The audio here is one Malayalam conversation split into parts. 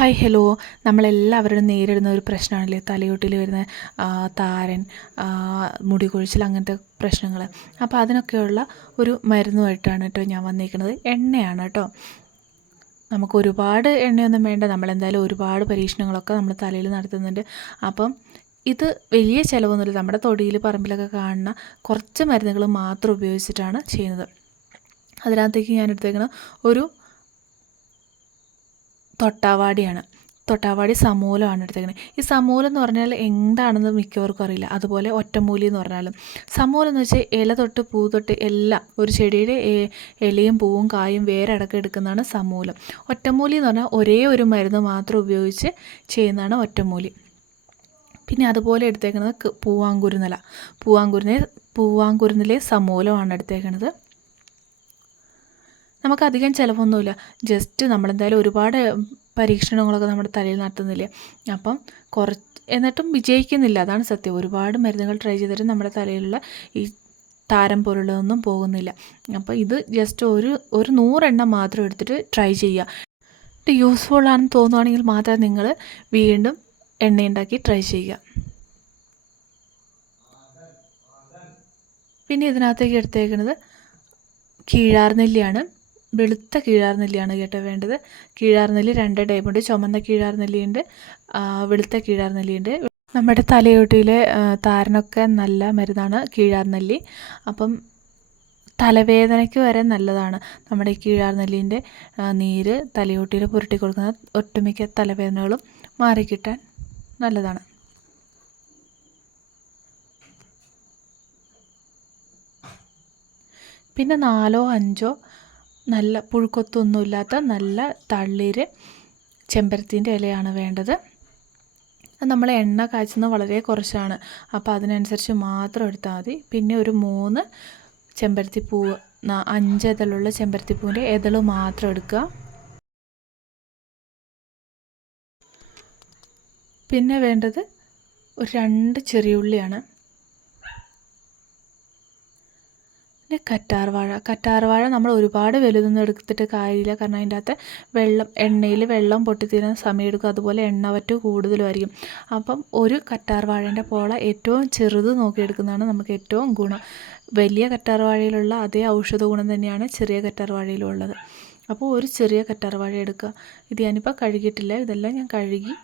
Hi hello. നമ്മളെല്ലാവരും നേരിടുന്ന ഒരു പ്രശ്നമാണല്ലേ തലയോട്ടിൽ വരുന്ന താരൻ മുടി കൊഴിച്ചിൽ അങ്ങനത്തെ പ്രശ്നങ്ങൾ അപ്പോൾ അതിനൊക്കെയുള്ള ഒരു മരുന്നുമായിട്ടാണ് കേട്ടോ ഞാൻ വന്നിരിക്കുന്നത് എണ്ണയാണ് കേട്ടോ. നമുക്ക് ഒരുപാട് എണ്ണയൊന്നും വേണ്ട. നമ്മളെന്തായാലും ഒരുപാട് പരീക്ഷണങ്ങളൊക്കെ നമ്മൾ തലയിൽ നടത്തുന്നുണ്ട്. അപ്പം ഇത് വലിയ ചിലവൊന്നുമില്ല. നമ്മുടെ തൊടിയിൽ പറമ്പിലൊക്കെ കാണുന്ന കുറച്ച് മരുന്നുകൾ മാത്രം ഉപയോഗിച്ചിട്ടാണ് ചെയ്യുന്നത്. അതിനകത്തേക്ക് ഞാൻ എടുത്തേക്കുന്ന ഒരു തൊട്ടാവാടിയാണ്. തൊട്ടാവാടി സമൂലമാണ് എടുത്തേക്കുന്നത് ഈ സമൂലം എന്ന് പറഞ്ഞാൽ എന്താണെന്ന് മിക്കവർക്കും അറിയില്ല. അതുപോലെ ഒറ്റമൂലി എന്ന് പറഞ്ഞാലും. സമൂലം എന്ന് വെച്ചാൽ ഇല തൊട്ട് പൂ തൊട്ട് എല്ലാം. ഒരു ചെടിയുടെ ഇലയും പൂവും കായും വേരടക്കം എടുക്കുന്നതാണ് സമൂലം. ഒറ്റമൂലി എന്ന് പറഞ്ഞാൽ ഒരേ ഒരു മരുന്ന് മാത്രം ഉപയോഗിച്ച് ചെയ്യുന്നതാണ് ഒറ്റമൂലി. പിന്നെ അതുപോലെ എടുത്തേക്കുന്നത് പൂവാങ്കുരുന്നില പൂവാങ്കുരുന്നിലെ പൂവാങ്കുരുന്നിലെ സമൂലമാണ് എടുത്തേക്കുന്നത് നമുക്കധികം ചിലവൊന്നുമില്ല. ജസ്റ്റ് നമ്മളെന്തായാലും ഒരുപാട് പരീക്ഷണങ്ങളൊക്കെ നമ്മുടെ തലയിൽ നടത്തുന്നില്ലേ? അപ്പം കുറച്ച് എന്നിട്ടും വിജയിക്കുന്നില്ല. അതാണ് സത്യം. ഒരുപാട് മരുന്നുകൾ ട്രൈ ചെയ്തിട്ട് നമ്മുടെ തലയിലുള്ള ഈ താരം പോലുള്ളതൊന്നും പോകുന്നില്ല. അപ്പോൾ ഇത് ജസ്റ്റ് ഒരു ഒരു നൂറെണ്ണം മാത്രം എടുത്തിട്ട് ട്രൈ ചെയ്യുക ഇത് യൂസ്ഫുൾ ആണെന്ന് തോന്നുവാണെങ്കിൽ മാത്രം നിങ്ങൾ വീണ്ടും എണ്ണയുണ്ടാക്കി ട്രൈ ചെയ്യുക പിന്നെ ഇതിനകത്തേക്ക് എടുത്തേക്കുന്നത് കീഴാർനെല്ലിയാണ്. വെളുത്ത കീഴാർനെല്ലിയാണ് കേട്ടോ വേണ്ടത്. കീഴാർനെല്ലി രണ്ട് ടൈപ്പുണ്ട് ചുമന്ന കീഴാർനെല്ലിയുണ്ട് വെളുത്ത കീഴാർനെല്ലിയുണ്ട്. നമ്മുടെ തലയോട്ടിയിലെ താരനൊക്കെ നല്ല മരുന്നാണ് കീഴാർനെല്ലി. അപ്പം തലവേദനയ്ക്ക് വരെ നല്ലതാണ് നമ്മുടെ ഈ കീഴാർനെല്ലിന്റെ നീര് തലയോട്ടിയിൽ പുരട്ടി കൊടുക്കുന്ന ഒട്ടുമിക്ക തലവേദനകളും മാറിക്കിട്ടാൻ നല്ലതാണ്. പിന്നെ നാലോ അഞ്ചോ നല്ല പുഴുക്കൊത്തൊന്നുമില്ലാത്ത നല്ല തളിര് ചെമ്പരത്തിന്റെ ഇലയാണ് വേണ്ടത്. നമ്മൾ എണ്ണ കാച്ചുന്നത് വളരെ കുറച്ചാണ്. അപ്പോൾ അതിനനുസരിച്ച് മാത്രം എടുത്താൽ മതി. പിന്നെ ഒരു മൂന്ന് ചെമ്പരത്തിപ്പൂവ് അഞ്ച് ഇതളുള്ള ചെമ്പരത്തിപ്പൂവിന്റെ ഇതൾ മാത്രം എടുക്കുക. പിന്നെ വേണ്ടത് ഒരു രണ്ട് ചെറിയ ഉള്ളിയാണ്. പിന്നെ കറ്റാർവാഴ കറ്റാർവാഴ നമ്മൾ ഒരുപാട് വലുതൊന്നും എടുത്തിട്ട് കാര്യമില്ല. കാരണം അതിന്റെ അകത്ത് വെള്ളം എണ്ണയിൽ വെള്ളം പൊട്ടിത്തീരുന്ന സമയം എടുക്കും. അതുപോലെ എണ്ണവറ്റ് കൂടുതലുമായിരിക്കും. അപ്പം ഒരു കറ്റാർവാഴേന്റെ പോള ഏറ്റവും ചെറുത് നോക്കിയെടുക്കുന്നതാണ് നമുക്ക് ഏറ്റവും ഗുണം. വലിയ കറ്റാർവാഴയിലുള്ള അതേ ഔഷധ ഗുണം തന്നെയാണ് ചെറിയ കറ്റാർവാഴയിലും ഉള്ളത്. അപ്പോൾ ഒരു ചെറിയ കറ്റാർവാഴ എടുക്കുക. ഇത് ഞാനിപ്പോൾ കഴുകിയിട്ടില്ല. ഇതെല്ലാം ഞാൻ കഴുകി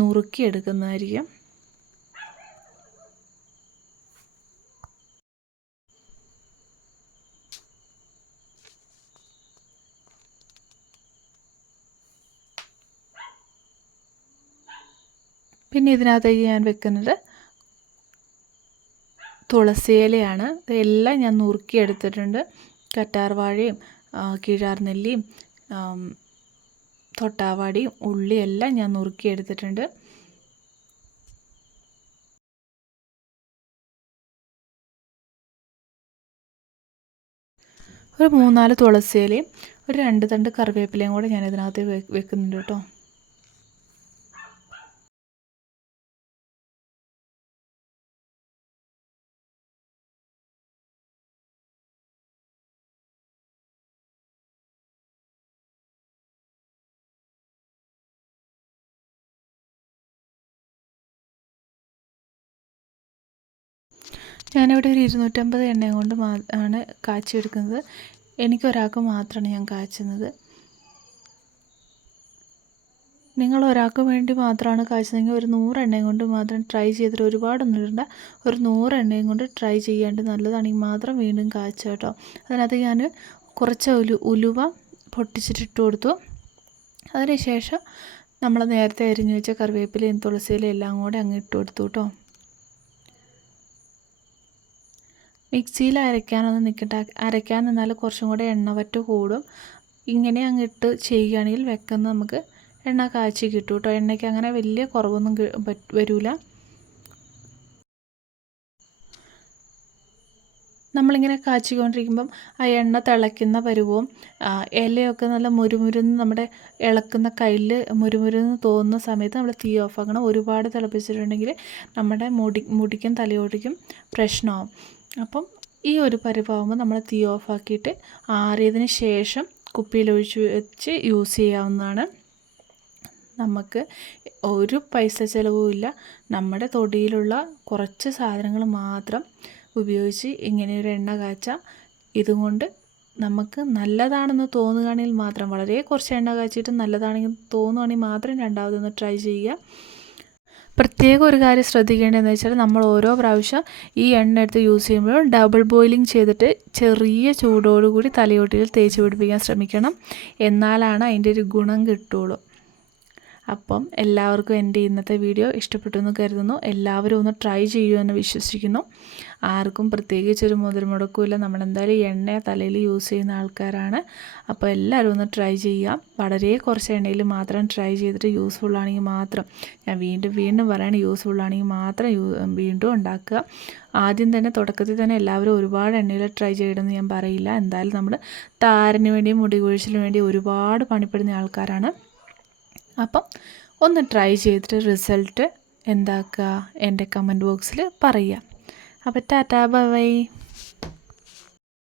നുറുക്കി എടുക്കുന്നതായിരിക്കും. പിന്നെ ഇതിനകത്തേക്ക് ഞാൻ വെക്കുന്നത് തുളസിയിലയാണ് ഇതെല്ലാം ഞാൻ നുറുക്കി എടുത്തിട്ടുണ്ട്. കറ്റാർവാഴയും കീഴാർനെല്ലിയും തൊട്ടാവാടിയും ഉള്ളിയെല്ലാം ഞാൻ നുറുക്കി എടുത്തിട്ടുണ്ട്. ഒരു മൂന്നാൽ തുളസിയിലയും ഒരു രണ്ട് തണ്ട് കറിവേപ്പിലയും കൂടെ ഞാൻ ഇതിനകത്ത് വെക്കുന്നുണ്ട് കേട്ടോ. ഞാനിവിടെ ഒരു ഇരുന്നൂറ്റമ്പത് എണ്ണയും കൊണ്ട് മാ ആണ് കാച്ചിയെടുക്കുന്നത്. എനിക്കൊരാൾക്ക് മാത്രമാണ് ഞാൻ കാച്ചുന്നത്. നിങ്ങൾ ഒരാൾക്ക് വേണ്ടി മാത്രമാണ് കാച്ചുന്നതെങ്കിൽ ഒരു നൂറ് എണ്ണയും കൊണ്ട് മാത്രം ട്രൈ ചെയ്തിട്ട് ഒരുപാടൊന്നും ഇടണ്ട. ഒരു നൂറ് എണ്ണയും കൊണ്ട് ട്രൈ ചെയ്യാണ്ട് നല്ലതാണെങ്കിൽ മാത്രം വീണ്ടും കാച്ച കേട്ടോ. അതിനകത്ത് ഞാൻ കുറച്ച് ഉലു ഉലുവ പൊട്ടിച്ചിട്ടിട്ട് കൊടുത്തു. അതിനുശേഷം നമ്മൾ നേരത്തെ അരിഞ്ഞു വെച്ച കറിവേപ്പിലയും തുളസിയിലയും എല്ലാം കൂടെ അങ്ങ് ഇട്ട് കൊടുത്തു കേട്ടോ. മിക്സിയിൽ അരയ്ക്കാനൊന്നും നിൽക്കട്ടെ അരയ്ക്കാൻ നിന്നാൽ കുറച്ചും കൂടെ എണ്ണ വറ്റ് കൂടും. ഇങ്ങനെ അങ്ങിട്ട് ചെയ്യുകയാണെങ്കിൽ വെക്കുന്ന നമുക്ക് എണ്ണ കാച്ചി കിട്ടും കേട്ടോ. എണ്ണയ്ക്ക് അങ്ങനെ വലിയ കുറവൊന്നും വരില്ല നമ്മളിങ്ങനെ കാച്ചിക്കൊണ്ടിരിക്കുമ്പം ആ എണ്ണ തിളയ്ക്കുന്ന പരുവവും ഇലയൊക്കെ നല്ല മുരുമുരുന്ന് നമ്മുടെ ഇളക്കുന്ന കയ്യിൽ മുരുമുരുന്ന് തോന്നുന്ന സമയത്ത് നമ്മൾ തീ ഓഫ് ആക്കണം. ഒരുപാട് തിളപ്പിച്ചിട്ടുണ്ടെങ്കിൽ നമ്മുടെ മുടി മുടിക്കും തലയോടിക്കും പ്രശ്നമാവും. അപ്പം ഈ ഒരു പരിവാകുമ്പോൾ നമ്മൾ തീ ഓഫാക്കിയിട്ട് ആറിയതിന് ശേഷം കുപ്പിയിൽ ഒഴിച്ച് വെച്ച് യൂസ് ചെയ്യാവുന്നതാണ്. നമുക്ക് ഒരു പൈസ ചിലവുമില്ല. നമ്മുടെ തൊടിയിലുള്ള കുറച്ച് സാധനങ്ങൾ മാത്രം ഉപയോഗിച്ച് ഇങ്ങനെ ഒരു എണ്ണ കാച്ച. ഇതുകൊണ്ട് നമുക്ക് നല്ലതാണെന്ന് തോന്നുകയാണെങ്കിൽ മാത്രം വളരെ കുറച്ച് എണ്ണ കാച്ചിട്ട് നല്ലതാണെങ്കിൽ തോന്നുകയാണെങ്കിൽ മാത്രം രണ്ടാമതൊന്ന് ട്രൈ ചെയ്യുക. പ്രത്യേക ഒരു കാര്യം ശ്രദ്ധിക്കേണ്ടതെന്ന് വെച്ചാൽ നമ്മൾ ഓരോ പ്രാവശ്യം ഈ എണ്ണ എടുത്ത് യൂസ് ചെയ്യുമ്പോഴും ഡബിൾ ബോയിലിംഗ് ചെയ്തിട്ട് ചെറിയ ചൂടോടുകൂടി തലയോട്ടിയിൽ തേച്ച് പിടിപ്പിക്കാൻ ശ്രമിക്കണം. എന്നാലാണ് അതിന്റെ ഒരു ഗുണം കിട്ടുള്ളൂ അപ്പം എല്ലാവർക്കും എന്റെ ഇന്നത്തെ വീഡിയോ ഇഷ്ടപ്പെട്ടു എന്ന് കരുതുന്നു. എല്ലാവരും ഒന്ന് ട്രൈ ചെയ്യുമെന്ന് വിശ്വസിക്കുന്നു. ആർക്കും പ്രത്യേകിച്ച് ഒരു മുതൽ മുടക്കുമില്ല. നമ്മളെന്തായാലും എണ്ണ തലയിൽ യൂസ് ചെയ്യുന്ന ആൾക്കാരാണ്. അപ്പോൾ എല്ലാവരും ഒന്ന് ട്രൈ ചെയ്യാം വളരെ കുറച്ച് എണ്ണയിൽ മാത്രം ട്രൈ ചെയ്തിട്ട് യൂസ്ഫുൾ ആണെങ്കിൽ മാത്രം. ഞാൻ വീണ്ടും വീണ്ടും പറയണം യൂസ്ഫുൾ ആണെങ്കിൽ മാത്രം വീണ്ടും ഉണ്ടാക്കുക. ആദ്യം തന്നെ തുടക്കത്തിൽ തന്നെ എല്ലാവരും ഒരുപാട് എണ്ണയിൽ ട്രൈ ചെയ്യണമെന്ന് ഞാൻ പറയില്ല. എന്തായാലും നമ്മൾ താരന് വേണ്ടിയും മുടി കൊഴിച്ചിലിന് വേണ്ടി ഒരുപാട് പണിപ്പെടുന്ന ആൾക്കാരാണ്. അപ്പം ഒന്ന് ട്രൈ ചെയ്തിട്ട് റിസൾട്ട് എന്താക്കുക? എന്റെ കമന്റ് ബോക്സിൽ പറയുക. അപ്പോൾ ടാറ്റാ ബൈ ബൈ